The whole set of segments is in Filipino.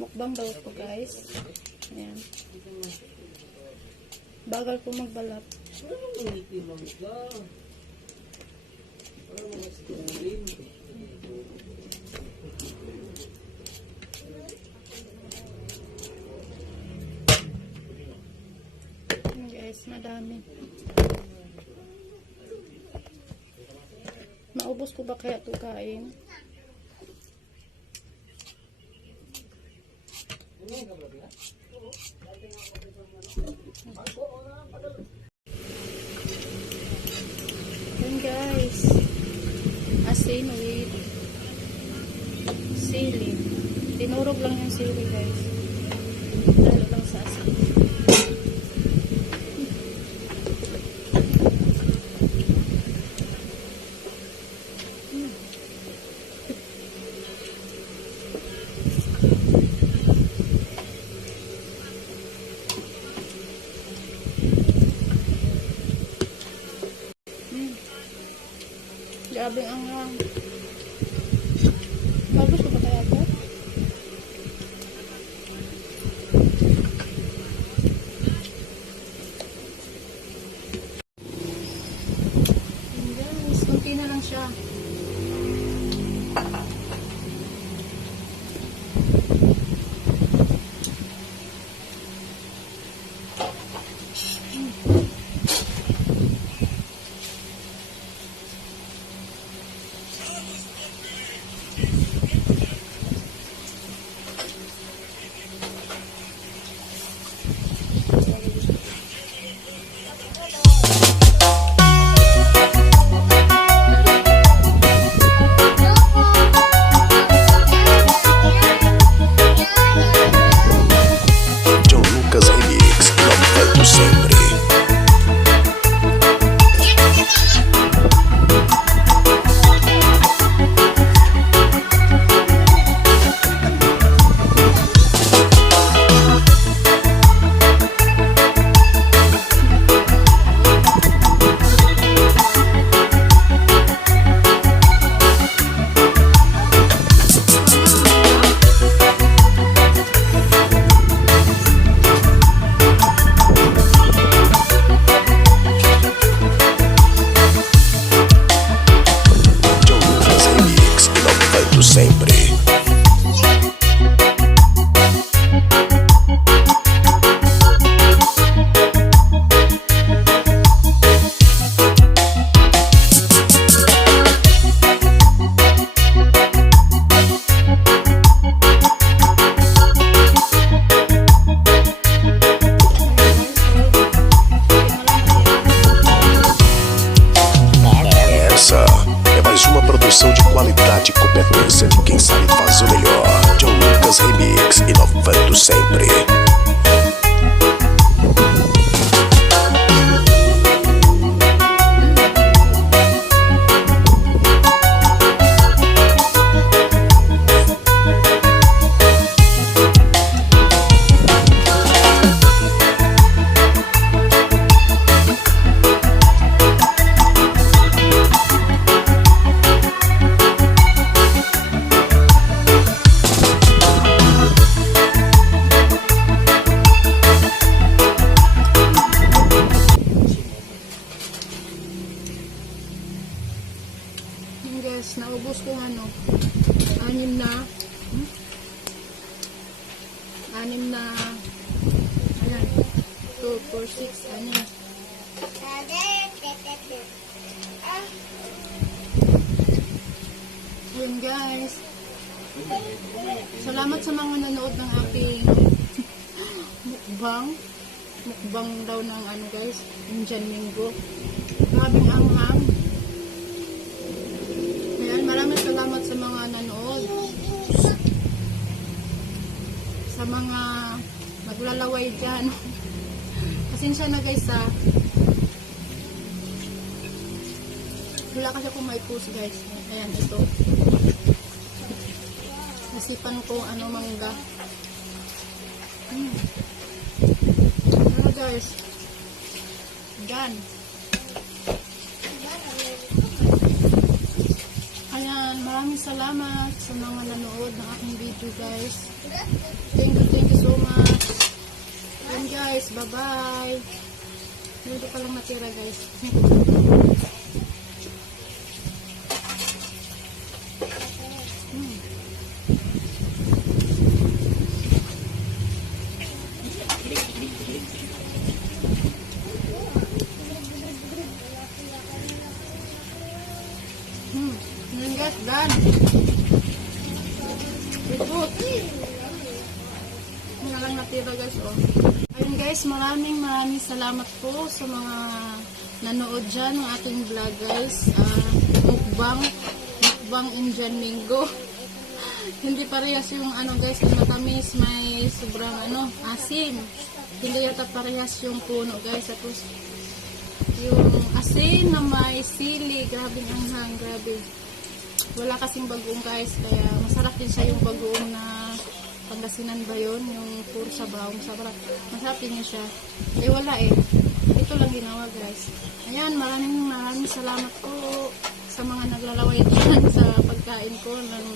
Mukbang daw po guys. Ayan. Bagal po magbalat. Ayan guys, madami. Maubos ko ba kaya ito kain? Yan guys, asin with sili. Tinurog lang yung sili guys. Lalo lang sa asin. Grabe ang bagus ko ba kaya ito? Guys, kunti na lang siya. Sempre. Essa é mais uma produção de qualidade e competência de quem sabe fazer o melhor. John Lucas Remix, inovando sempre. Guys, naubos ko ano, anim na ayan, 2, 4, 6, anim. Ayan guys, salamat sa mga nanood ng aking mukbang daw ng ano guys, Indian Mango. Grabing anghang. Maraming salamat sa mga nanood, sa mga maglalaway dyan. Pasensya na guys ha. Wala kasi akong may post guys. Ayan, ito. Nasipan ko ano mangga. Ano guys. Gan. Ayan, maraming salamat sa mga nanood ng aking video. video guys. Thank you so much. And guys, bye-bye. Dito pa lang natira guys. Yun guys, done. Good. Nga lang natira guys, oh. Ayun guys, maraming salamat po sa mga nanood dyan ng ating vlog guys. Mukbang Indian Mango. Hindi parehas yung ano guys, yung matamis, may sobrang asim. Hindi yata parehas yung puno guys. Tapos yung asin na may sili, grabe anghang, grabe. Wala kasing bagoong guys, kaya masarap din siya yung bagoong na Pangasinan ba yun? Yung puro sabaw, masarap din niya siya. Eh wala eh. Ito lang ginawa guys. Ayan, maraming salamat po sa mga naglalaway dyan sa pagkain ko ng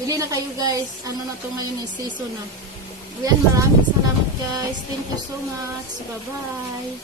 pili na kayo guys. Ano na to ngayon, season na. Ayan, maraming salamat guys. Thank you so much. Bye bye.